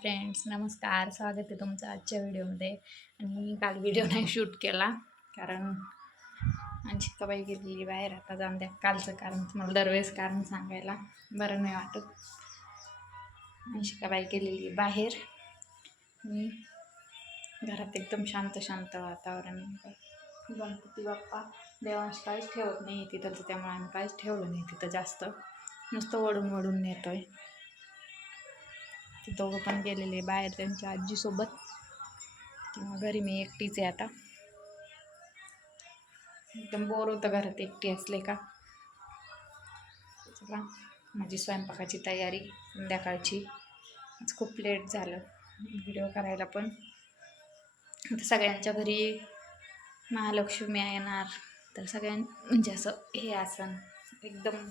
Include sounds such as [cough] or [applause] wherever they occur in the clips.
Friends नमस्कार. स्वागत आहे तुमचं आजच्या व्हिडिओमध्ये. आणि काल व्हिडिओ नाही शूट केला कारण माझी कबाई गेलेली बाहेर. आता जाऊन द्या. कालचं कारण तुम्हाला दरवेळेस कारण सांगायला बरं नाही वाटत. माझी कबाई गेलेली बाहेर. मी घरात एकदम शांत शांत वातावरण गणपती बाप्पा देवांश काहीच ठेवत नाही तिथं. तर त्यामुळे आम्ही काहीच ठेवलं नाही तिथं जास्त. नुसतं वडून वडून नेतोय. ते दोघं पण गेलेले बाहेर त्यांच्या आजीसोबत. किंवा घरी मी एकटीच आहे आता. एकदम बोर होतं घरात एकटी असले का. चला माझी स्वयंपाकाची तयारी संध्याकाळची. आज खूप लेट झालं. व्हिडिओ करायला पण. आता सगळ्यांच्या घरी महालक्ष्मी येणार. तर सगळ्यां म्हणजे असं हे असन. एकदम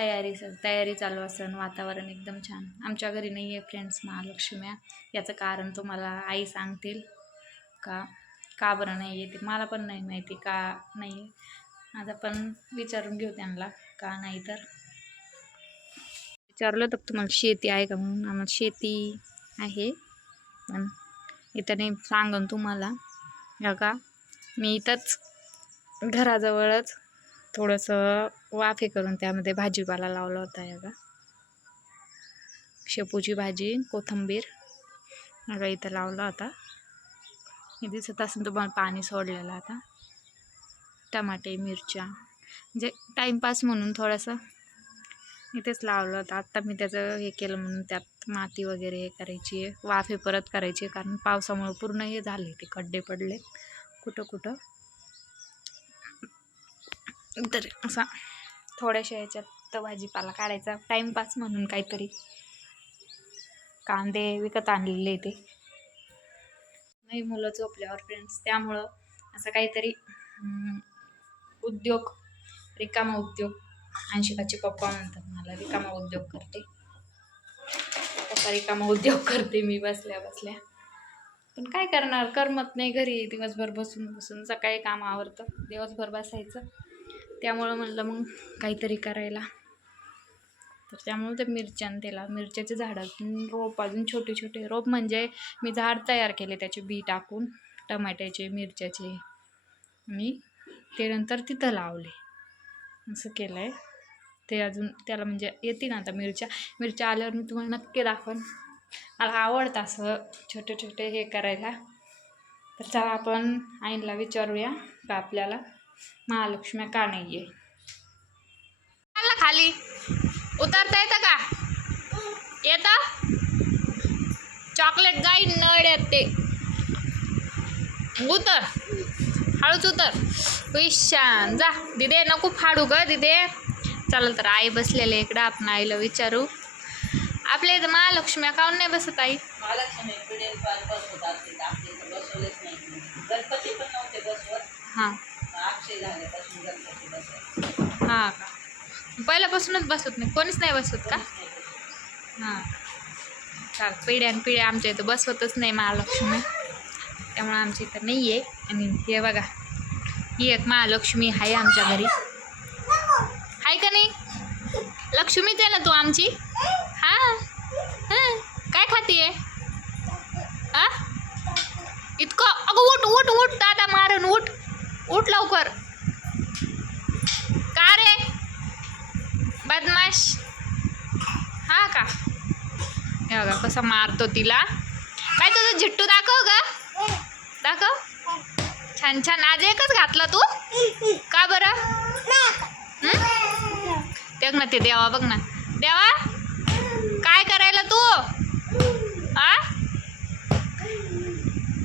तयारी सर तयारी चालू असन वातावरण एकदम छान. आमच्या घरी नाही आहे फ्रेंड्स महालक्ष्म्या याचं कारण तुम्हाला आई सांगतील का? का बरं नाही आहे ते? मला पण नाही माहिती का नाही आज पण विचारून घेऊ त्यांना का नाही तर. विचारलं तर तुम्हाला शेती आहे का म्हणून? आम्हाला शेती आहे. पण इथं नाही सांगन तुम्हाला. या का मी इथंच घराजवळच थोडंसं वाफे करून त्यामध्ये भाजीपाला लावला होता या का शेपूची भाजी कोथिंबीर. अगं इथं लावला होता हे दिसत असून तुम्हाला पाणी सोडलेलं आता. टमाटे मिरच्या. म्हणजे टाईमपास म्हणून थोडंसं इथेच लावलं होतं. आत्ता मी त्याचं हे केलं म्हणून त्यात माती वगैरे हे करायची आहे. वाफे परत करायची आहे कारण पावसामुळे पूर्ण हे झाले ते खड्डे पडले. कुठं कुठं तर असा थोड्याशा ह्याच्यात तर भाजीपाला काढायचा. टाईमपास म्हणून काहीतरी कांदे विकत आणलेले ते. नाही मुलं झोपल्यावर फ्रेंड्स त्यामुळं असं काहीतरी उद्योग रिकामा उद्योग. अंशिकाचे पप्पा म्हणतात मला रिकामा उद्योग करते. तसा रिकामा उद्योग करते मी बसल्या बसल्या. पण काय करणार? करमत नाही घरी दिवसभर बसून बसून सकाळी काम आवरतं दिवसभर बसायचं. त्यामुळं म्हणलं मग काहीतरी करायला. तर त्यामुळे ते मिरच्यान त्याला मिरच्याचे झाडं रोप अजून छोटे छोटे रोप म्हणजे मी झाड तयार केले त्याचे बी टाकून टमाट्याचे मिरच्याचे. मी ते नंतर तिथं लावले. असं केलं आहे ते अजून त्याला म्हणजे येतील आता मिरच्या. मिरच्या आल्यावर मी तुम्हाला नक्की दाखवन. मला आवडतं असं छोटे छोटे हे करायला. तर चला आपण आईला विचारूया का आपल्याला. महालक्ष्म्या का नाही आहे खाली. उतरता येतं का? येतं? चॉकलेट गाई नळ येते उतर. हळूच उतर. विशान जा. दिदे नको फाडू ग दिदे. चला तर आई बसलेले इकडं. आपण आईला विचारू. आपल्या इथं महालक्ष्म्या काऊन नाही बसत आई? महालक्ष्मी पिढे बसवत असते. आपले इथं बसवलेच नाही. गणपती पण नव्हते बसवत. हां. झाल्यापासून गणपती हां का? पहिल्यापासूनच बसत नाही. कोणीच नाही बसत का? हां. चाल पिढ्यान पिढ्या आमच्या इथं बसवतच नाही महालक्ष्मी. त्यामुळे आमच्या इथं नाही आहे आणि हे बघा ही एक महालक्ष्मी आहे आमच्या घरी. आहे का नाही? लक्ष्मीच आहे ना तू आमची हां हां काय खातीये आ इतकं अगं उठ उठ उठ दादा मारण उठ उठ लवकर का रे बदमाश हा का हे बघा कसा मारतो तिला. काय तुझं झिट्टू दाखव ग. दाखव. छान छान. आज एकच घातला तू? का बरं? हं? बघ ना ते देवा बघ ना. देवा काय करायला तू? आ?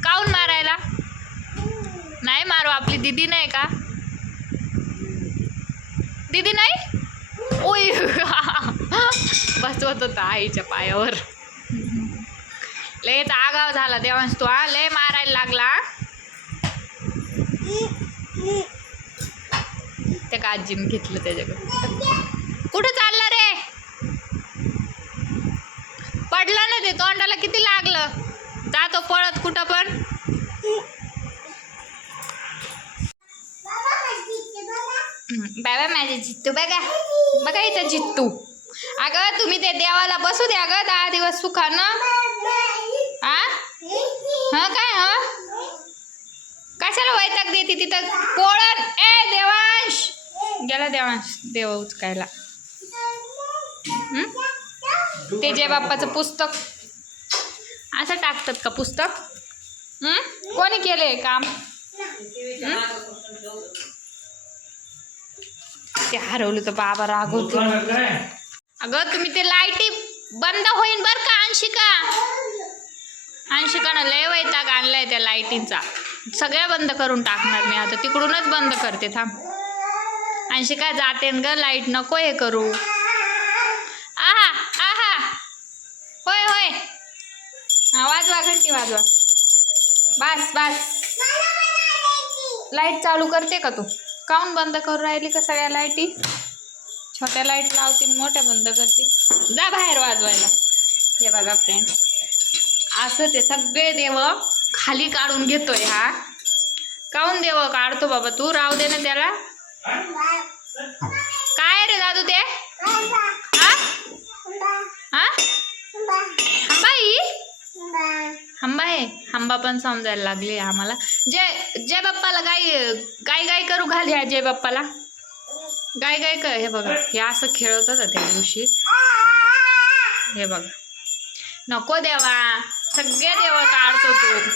काऊन मारायला? नाही मारू आपली दिदी नाही का? दिदी नाही? ओय [laughs] बसवत होता आईच्या पायावर. लयच आगाव झाला देवांश हा? लय मारायला लागला त्या का आजीने घेतलं त्याच्याकडे कुठं चालला रे? पडलं ना ते तोंडाला किती लागलं? जातो पळत कुठं पण. बाबा माझे जित्तू बघा. बघा इथं जित्तू. अगं तुम्ही ते देवाला बसू द्या गं दहा दिवस सुखानं. आ? हा काय हा? कशाला वैताग देते तिथं? पोळण ए देवांश! गेला देवांश देव उचकायला? ते जे बाप्पाचं पुस्तक. असं टाकतात का पुस्तक? कोणी केलंय काम. ते हरवलं तर बाबा रागवते अगं तुम्ही ते लाईटी बंद होईन बर का अंशिका? अंशिकानं लय वैताग आणलाय त्या लाईटींचा. सगळ्या बंद करून टाकणार मी आता तिकडूनच बंद करते थांब. अंशिका जाते ग लाइट नको हे करू. आहा आहा. होय होय. वाजवा घंटी वाजवा. बस बस. लाइट चालू करते का तू? काऊन बंद करू राहिली का सगळ्या लाईटी? छोट्या लाइट लावते मोठ्या बंद करते जा बाहेर वाजवायला. हे बघा फ्रेंड असं ते सगळे देव खाली काढून घेतोय हा. काऊन देव काढतो बाबा तू? राहू दे ना त्याला. काय रे दादू ते? हा? हा? हंबाई हंबा आहे. हंबा पण समजायला लागले आम्हाला. जय जय बाप्पाला गाय गाय गाय करू घाल ह्या जय बाप्पाला. गाय गाय कर. हे बघा हे असं खेळत होता त्या दिवशी. हे बघा. नको देवा. सगळे देवा काढतो तो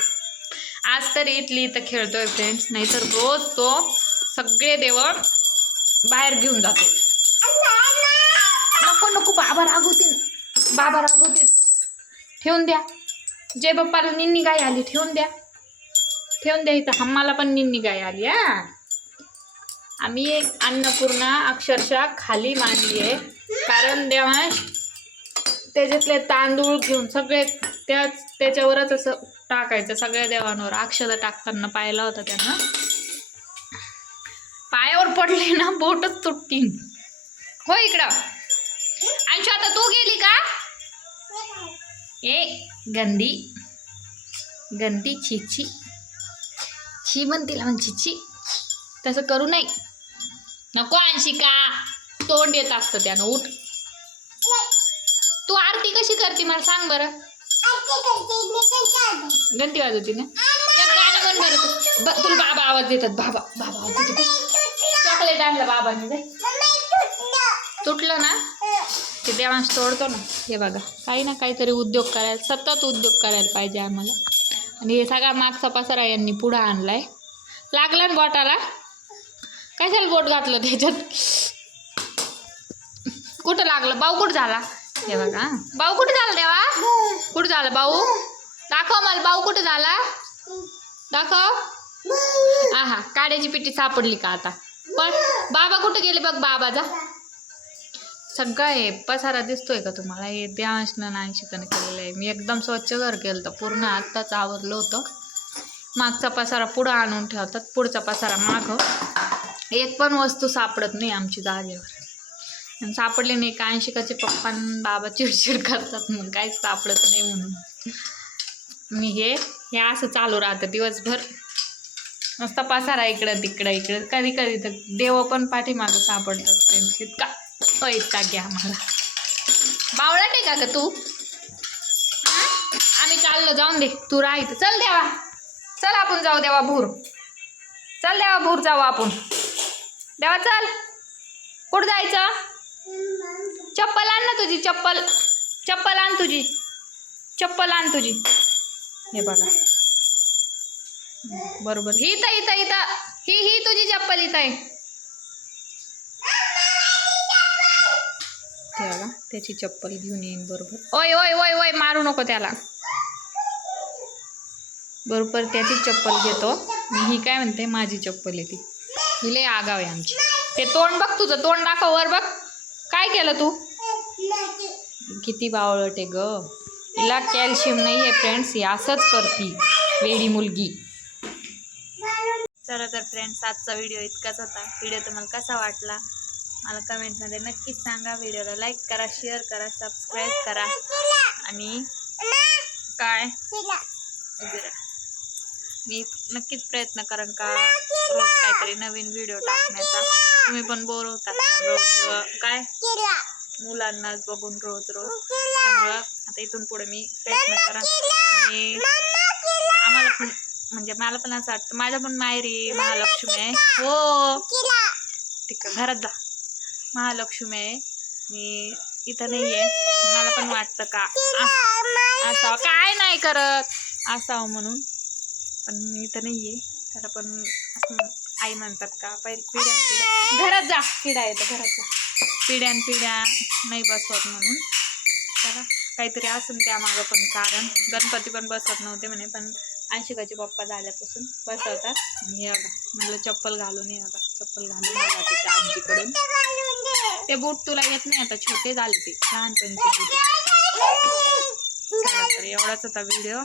आज तरी इथली इथं खेळतोय फ्रेंड्स नाहीतर रोज तो सगळे देव बाहेर घेऊन जातो. नको नको बाबा रागवतील. बाबा रागवतील. ठेवून द्या. जय बाप्पाला निन्नी गाय आली ठेवून द्या. ठेवून द्या इथं. हम्माला पण निन्नी गाय आली हा. आम्ही एक अन्नपूर्णा अक्षरशः खाली मांडली आहे कारण देवा त्याच्यातले तांदूळ घेऊन सगळे त्याच त्याच्यावरच असं टाकायचं. सगळ्या देवांवर अक्षर टाकताना पाहिला होता त्यांना. पायावर पडले ना बोटच तुटतील. हो इकडं. अंशू आता तू गेली का? ए गंदी. गंदी छिची छी म्हणतील म्हण छी तसं करू नाही नको अंशिका. तोंड येत असतं त्यानं उठ. तू आरती कशी करते? मला सांग बरं. गंती वाजवते ना? एक गाणं म्हण बरं तू. तुला बाबा आवाज देतात. बाबा बाबा आवाज देतो चॉकलेट आणलं बाबाने जाय तुटलं ना? ते देवांश तोडतो ना. हे बघा काही ना काहीतरी उद्योग करायला सतत उद्योग करायला पाहिजे आम्हाला. आणि हे सगळा मागचा पसारा यांनी पुढं आणलाय. लागला ना बोटाला? कशाला बोट घातलं त्याच्यात? कुठं लागलं? बाऊ कुठं झाला? हे बघा. भाऊ कुठं झाला देवा? कुठं झाला भाऊ? दाखव मला भाऊ कुठं झाला? दाखव. आहा काड्याची पिठी सापडली का आता? पण बाबा कुठं गेले बघ बाबा जा. सगळं हे पसारा दिसतोय का तुम्हाला? हे द्याशनं नाशिकनं केलेलं आहे. मी एकदम स्वच्छ घर केलं होतं पूर्ण आत्ताच आवरलं होतं. मागचा पसारा पुढं आणून ठेवतात. पुढचा पसारा मागं. एक पण वस्तू सापडत नाही आमची जागेवर. सापडले नाही. का अंशिकाचे पप्पा बाबा चिडचिड करतात मग काहीच सापडत नाही म्हणून. मी हे हे असं चालू राहतं दिवसभर. नुसता पसारा इकडं तिकडं इकडं. कधी कधी तर देव पण पाठीमागं सापडतात त्यांची. इतका इतका घ्या मला. बावळा नाही का ग तू? आम्ही चाललो जाऊन दे. तू राहित चल देवा. चल आपण जाऊ देवा भूर. चल देवा भूर जाऊ आपण. देवा चल. कुठं जायचं? चप्पल आण ना तुझी चप्पल. चप्पल आण तुझी. चप्पल आण तुझी. हे बघा. बरोबर. ही इथं इथं इथं. ही ही तुझी चप्पल इथं आहे. ते बघा त्याची चप्पल घेऊन येईन बरोबर. ओय ओय ओय ओय मारू नको त्याला. बरोबर त्याची चप्पल घेतो. मी ही काय म्हणते माझी चप्पल आहे ती. ही लय आगाव आहे आमची. ते तोंड बघ तुझं. तोंड दाखव वर बघ. काय केलं तू? किती बावळट आहे ग. हिला कॅल्शियम नाही आहे फ्रेंड्स ही असंच करती वेडी मुलगी. चला तर फ्रेंड्स आजचा व्हिडिओ इतकाच होता. व्हिडिओ तुम्हाला कसा वाटला? मला कमेंटमध्ये नक्कीच सांगा. व्हिडिओला लाईक करा शेअर करा सबस्क्राईब करा. आणि काय? उभी राहा. मी नक्कीच प्रयत्न करेन का रोज काहीतरी नवीन व्हिडिओ टाकण्याचा. तुम्ही पण बोर होता रोज काय? मुलांनाच बघून रोज रोज. त्यामुळं आता इथून पुढे मी प्रयत्न करेन. आणि आम्हाला पण म्हणजे मला पण असं वाटतं माझ्या पण मायरी महालक्ष्मी आहे. हो. ठीक आहे घरात जा. महालक्ष्मी आहे. मी इथं नाही आहे मला पण वाटतं का? असं असावं. काय नाही करत. असावं म्हणून. पण मी इथं नाही आहे त्याला पण असं आई म्हणतात का पहिले पिढ्यान पिढ्या. घरात जा पिढ्या येतं घरात जा. पिढ्यान पिढ्या नाही बसवत म्हणून. त्याला काहीतरी असून त्यामागं पण कारण. गणपती पण बसवत नव्हते म्हणे पण आंशिकाचे पप्पा झाल्यापासून बसवतात. आणि हे बघा म्हणलं चप्पल घालून ये बघा. चप्पल घालून आला त्याच्या आजीकडून. ते बूट तुला येत नाही आता छोटे झाले ते. लहानपणीचे बूट. तर एवढाच होता व्हिडिओ